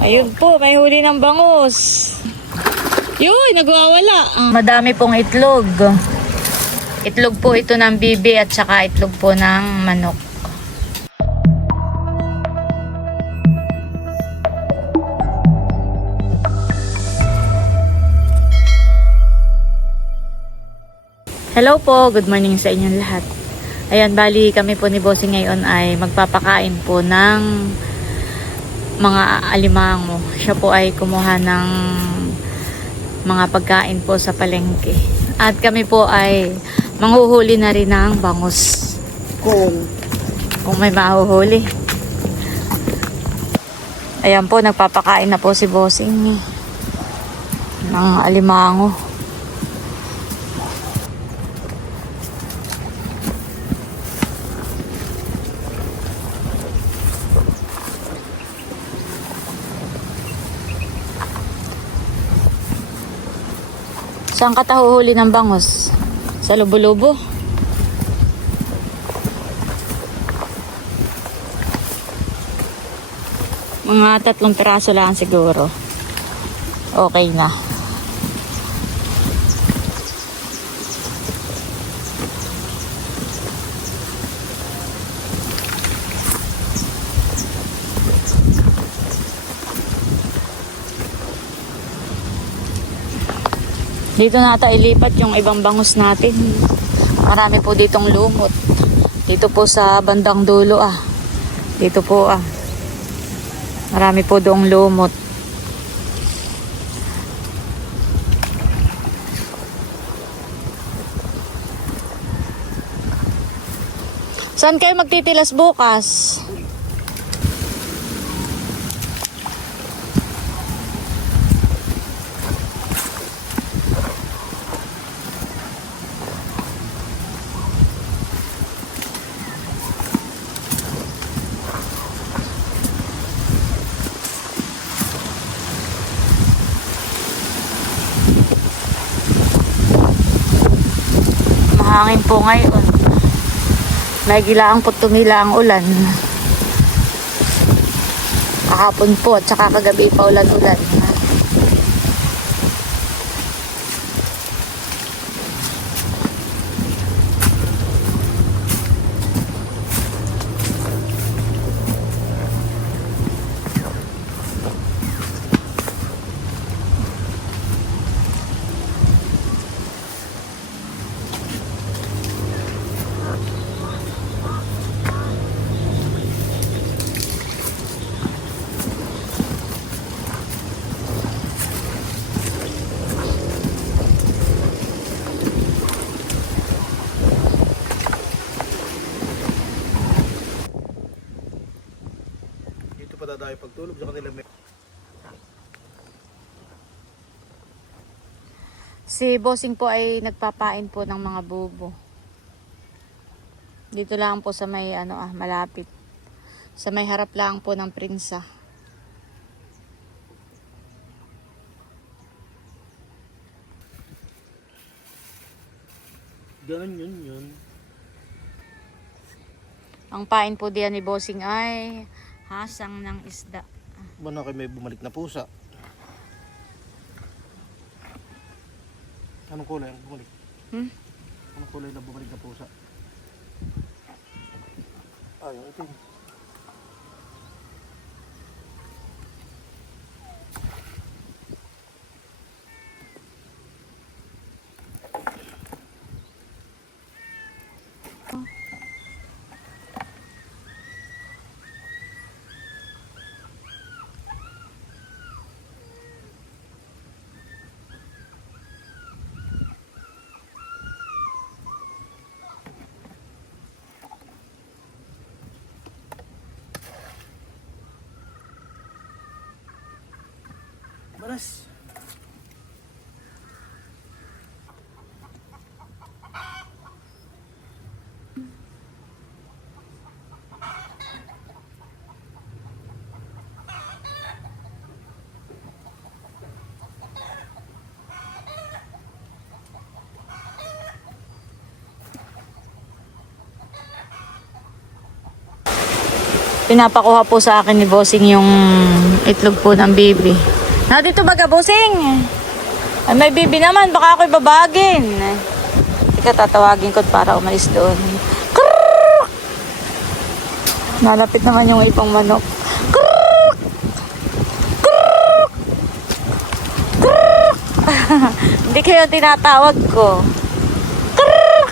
Ayun po, may huli ng bangus. Yun, nagwawala. Madami pong itlog. Itlog po ito ng bibi at saka itlog po ng manok. Hello po, good morning sa inyong lahat. Ayan, bali kami po ni Bossing ngayon ay magpapakain po ng mga alimango. Siya po ay kumuha ng mga pagkain po sa palengke. At kami po ay manghuhuli na rin ng bangus. Kung may mahuhuli. Ayan po, nagpapakain na po si Bossing ng alimango. Saan ka tahuhuli ng bangus? Sa lubo-lubo? Mga 3 piraso lang siguro. Okay na. Dito nata ilipat yung ibang bangus natin. Marami po ditong lumot. Dito po sa bandang dulo Dito po Marami po doong lumot. Saan kayo magtitilas bukas? Mahangin po ngayon. May gilaang po tumila ang ulan. Kahapon po at saka kagabi pa ulan-ulan. Padadayo pagtulog sa kanila. Si Bossing po ay nagpapain po ng mga bubo. Dito lang po sa may malapit. Sa may harap lang po ng Prinsa. Ganun yun. Ang pain po diyan ni Bossing ay hasang ng isda. Bana kayo may bumalik na pusa. Anong kulay ang bumalik? Anong kulay na bumalik na pusa? Yung itim. Balas. Pinapakuha po sa akin ni Bossing yung itlog po ng baby. Na dito baga, Bossing. Ay, may baby naman. Baka ako'y babagin. Ika, tatawagin ko para umalis doon. Krrrr! Nalapit naman yung ibang manok. Krrrr! Krrrr! Krrrr! Hindi kayo tinatawag ko. Krrrr!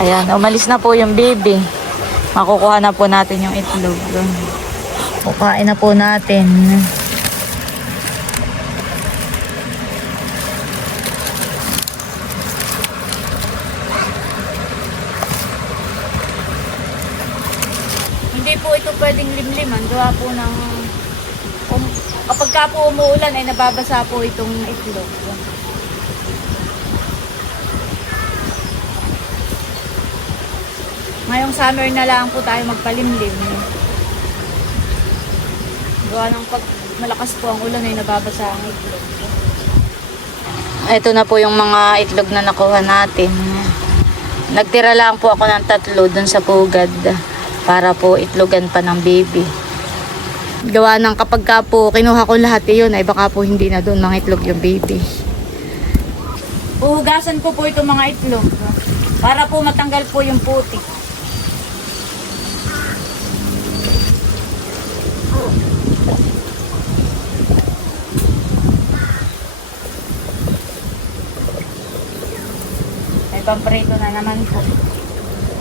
Ayan, umalis na po yung baby. Makukuha na po natin yung itlog. Kukain na po natin. Hindi po ito pwedeng limliman. Gawa po ng... kapag ka po umuulan ay nababasa po itong itlog. Ngayong summer na lang po tayo magpalimlim. Gawa ng pag malakas po ang ulan ay nababasa ang itlog. Ito na po yung mga itlog na nakuha natin. Nagtira lang po ako ng 3 dun sa pugad para po itlogan pa ng baby. Gawa ng kapag ka po kinuha ko lahat yun ay baka po hindi na doon mga itlog yung baby. Uhugasan ko po itong mga itlog para po matanggal po yung putik. May pamprito na naman po.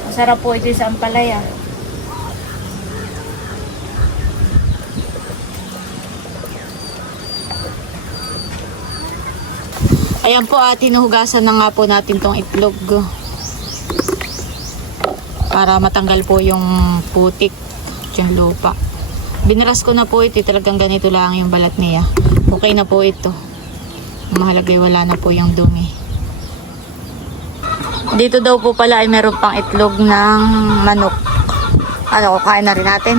Masarap po ito sa ampalaya. Ayan po at hinuhugasan na nga po natin tong itlog. Para matanggal po yung putik, yung lupa. Binaras ko na po ito, talagang ganito lang yung balat niya. Okay na po ito. Mahalagay wala na po yung dumi. Dito daw po pala ay meron pang itlog ng manok. Ano, kukain na rin natin.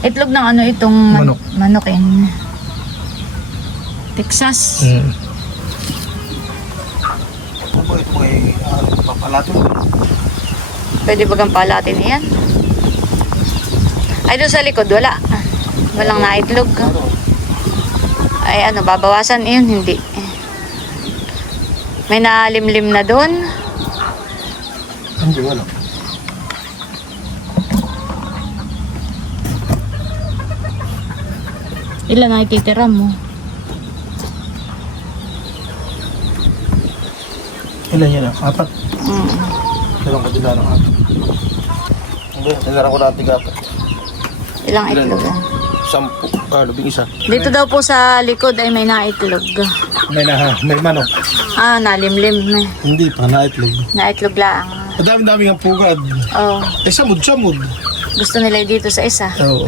Itlog ng ano itong manok eh. Texas. Ito ay papalatin. Pwede bagang palatin yan. Ay, doon sa likod, wala. Walang naitlog. Ay, ano, babawasan yun? Hindi. May nalimlim na doon. Hindi, wala. Ilan na ititira mo? Ilan yan ah? 4? Mm. Ilan ko din ng 4. Hindi, nilaran ko natin 4. Ilang Ilan? itlog? 10, 11. Dito daw po sa likod ay may naitlog. May manok. Ah, nalimlim na. Hindi pa, naitlog. Naitlog lang. Madami-dami ang pugad. Oh, Samud-samud. gusto nila dito sa isa. Oo.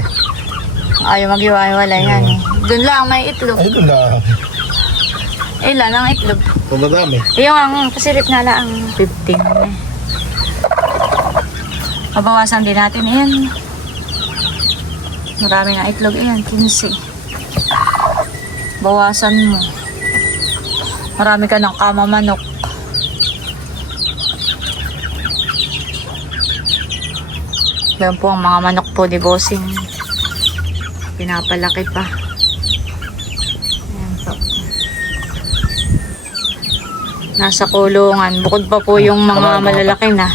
Ayaw maghiwa-hiwalay yan eh. Doon lang may itlog. Ay, doon lang. Ilan ang itlog? Madami. Yung ang pasilip na lang 15. Mabawasan din natin yan. Marami na itlog yan, 15. Bawasan mo. Marami ka ng kama manok. Yan po ang mga manok po di Bossing. Pinapalaki pa. Ayan po. Nasa kulungan. Bukod pa po yung mga malalaki na.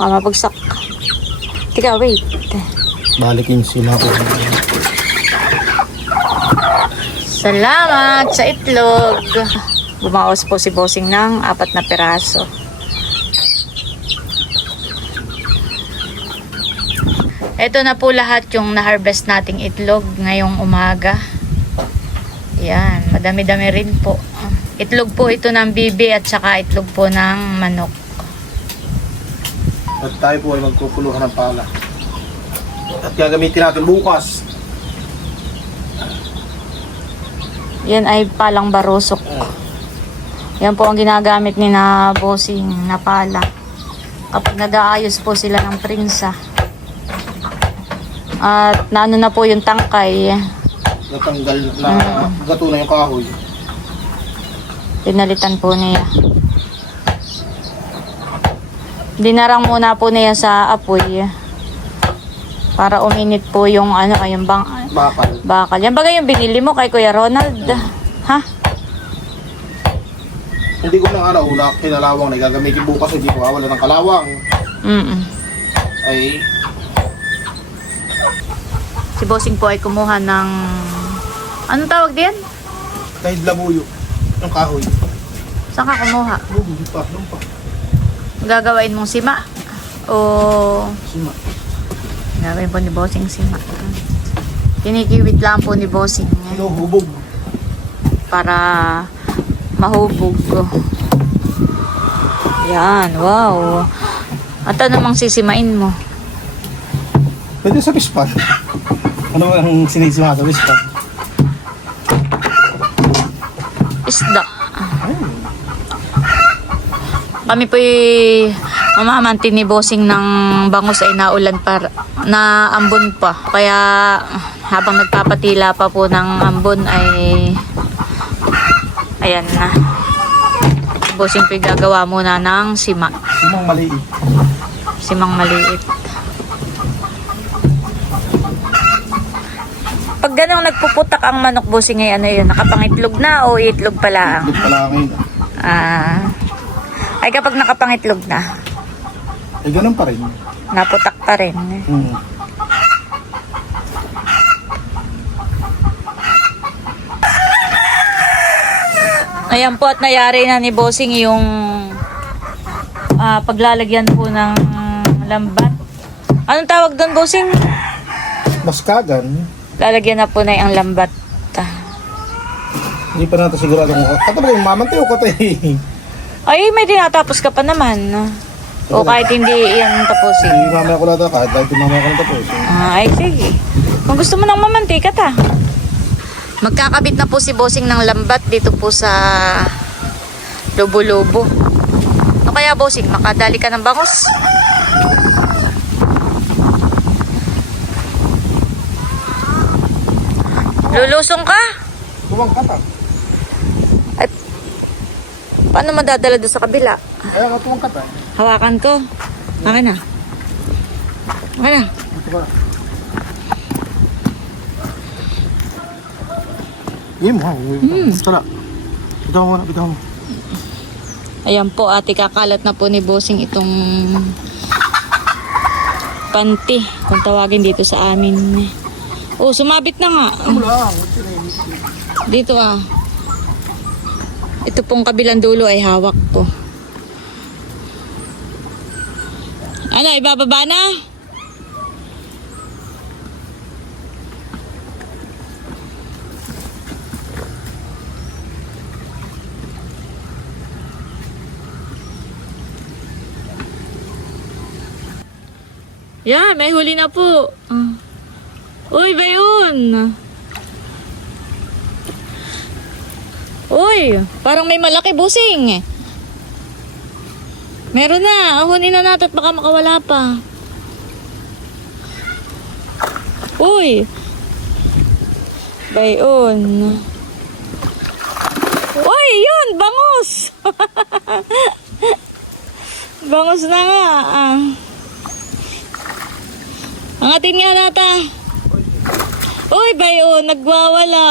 Mamapagsak. Tika, wait. Balikin sila ko. Salamat sa itlog. Bumaos po si Bossing ng 4 na peraso. Ito na po lahat yung na-harvest nating itlog ngayong umaga. Yan, madami-dami rin po. Itlog po ito ng bibi at saka itlog po ng manok. At tayo po ay magkukuluhan ng pala. At gagamitin natin bukas. Yan ay palang barusok. Yan po ang ginagamit ni na Bossing na pala. Kapag nag-aayos po sila ng prinsa. At naano na po yung tangkay. Natanggal na gato na yung kahoy. Pinalitan po niya. Dinarang muna po niya sa apoy. Para uminit po yung yung Bakal. bakal. Yan bagay yung binili mo kay Kuya Ronald. Ha? Hindi ko nang una kinalawang na gagamitin bukas, hindi ko wala ng kalawang. Ay, Si Bossing po ay kumuha ng... Anong tawag diyan? kahit labuyo. Yung kahoy. Saan ka kumuha? Hindi pa. Gagawain mong sima? O... Sima. Gagawin po ni Bossing sima. Kinikiwit lang po ni Bossing. Hinuhubog. Para mahubog. Yan, wow. At ano mang sisimain mo? Pwede sa pispan. Ano ang sinisima sa pispan? Isda. Kami po'y mamamantin ni Bossing ng bangus ay naulan pa, na ambon pa. Kaya habang nagpapatila pa po ng ambon ay ayan na. Bossing po'y gagawa muna ng sima. Simang maliit. Simang maliit. Pag ganun nagpuputak ang manok, Bossing, ay ano yun? Nakapangitlog na o itlog pa lang? Itlog pala ngayon. Ay kapag nakapangitlog na, Eh, ganun pa rin. naputak pa rin. Ayan po at nayari na ni Bossing yung paglalagyan po ng lambat. Anong tawag doon, Bossing? Maskagan. Lalagyan na po na yung lambat. Hindi pa natin sigurado kung katabi yung mamantay o katay. Ay, may tinatapos ka pa naman. O kahit hindi yan tapusin. Hindi mamaya ko lang ito kahit hindi mamaya ko lang tapos. Ay, sige. Kung gusto mo ng mamantika ta. Magkakabit na po si Bossing ng lambat dito po sa Lobo-Lobo. Ano kaya, Bossing? Makadali ka ng bangus? Lulusong ka? Tuwang kata. Ay, paano madadala doon sa kabila? Kaya nga tuwang kata. Hawakan ko. Akin na. Akin na. Ito ba? Hindi mo. Tara. Bitaw mo na. Bitaw mo. Ayan po, ate, kakalat na po ni Bossing itong panty, kung tawagin dito sa amin. Oh, sumabit na nga. Wala. Dito Ito pong kabilang dulo ay hawak ko. Ano, ibababa na? Yan, may huli na po. Uy, ba yun? Uy, parang may malaki, Bossing. Meron na. Ahunin na natin at baka makawala pa. Uy. Bayon. Uy, yun, bangus. Bangus na nga. Angatin nga nata. Uy, bayo, nagwawala.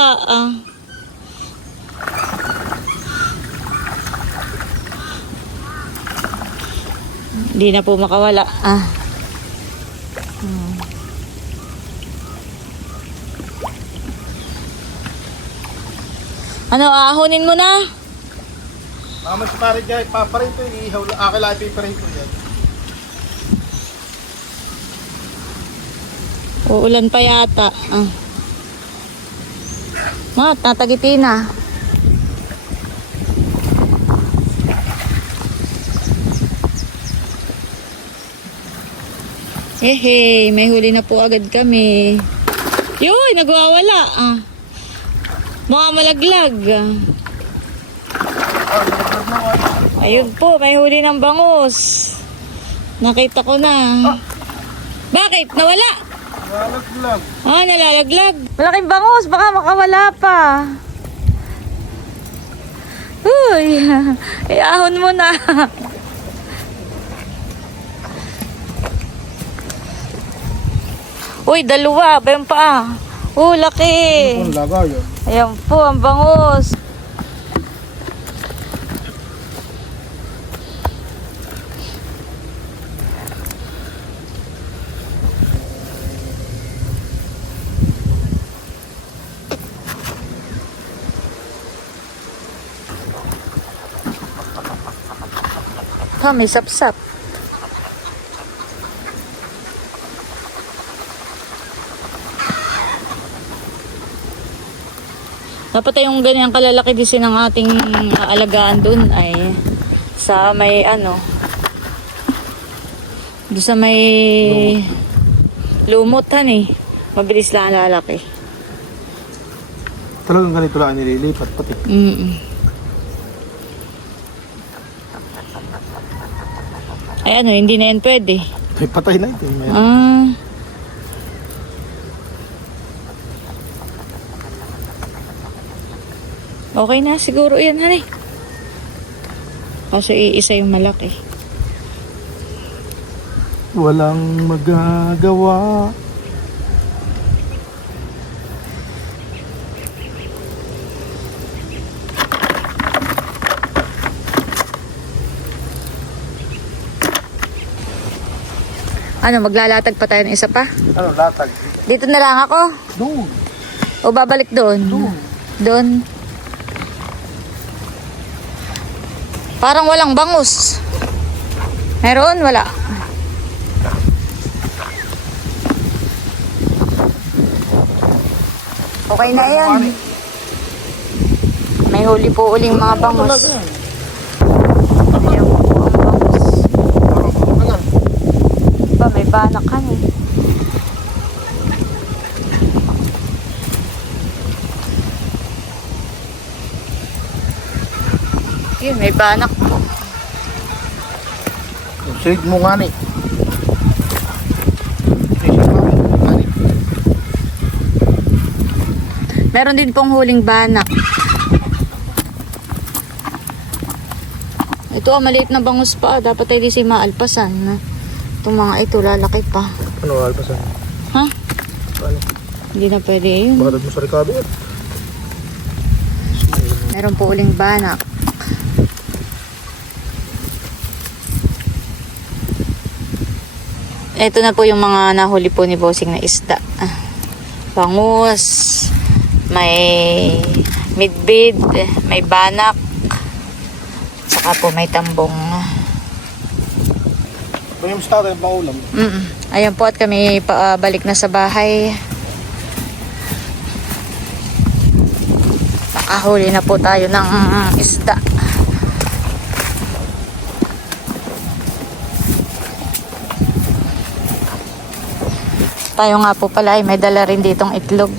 Hindi na po makawala. Ano, aahonin mo na? Mama si pare dyan. Paparito yun. Ihaw lang. Akala ipiparito yan. Uulan pa yata. Tatagiti na. Hehe, may huli na po agad kami. Yoy, nagwawala. Mga malaglag. Ayun po, may huli ng bangus. Nakita ko na. Bakit? Nawala? Nalaglag. Nalalaglag. Malaking bangus, baka makawala pa. Uy, ahon mo na. Uy, dalawa. Ba yung pa? Laki. Ang lagay yun. Ayan po, ang bangus. May sapsap. Dapat yung ganyang kalalaki din ng ating aalagaan doon ay sa may doon sa may lumutan eh. Mabilis lang lalaki. Talagang ganito lang nililipat pati. Ay hindi na yan pwede. Ay, patay na ito. Okay na siguro yan, honey. Kaso iisa yung malaki. Walang magagawa. Maglalatag pa tayo ng isa pa? Ano, latag? Dito na lang ako? Doon. O babalik doon? Doon. Parang walang bangus. Meron? Wala. Okay na yan. May huli po uling mga bangus. Ayan po ang bangus. May banak ka eh. Yun, may banak po. Shade mo nga ni. Meron din pong huling banak. Ito maliit na bangus pa. Dapat ay di si maalpasan. Itong mga ito, lalaki pa. Ano, alpasan? Ha? Ano? Hindi na pwede yun. Bakit mo sa Ricardo yan? Meron po uling banak. Ito na po yung mga nahuli po ni Bossing na isda. Bangus, may midbid, may banak, saka po may tambong. Yung start yung paulam. Ayan po at kami balik na sa bahay. Nakahuli na po tayo ng isda. Tayo nga po pala ay may dala rin ditong itlog.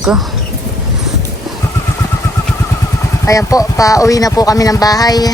Ayan po, pauwi na po kami ng bahay.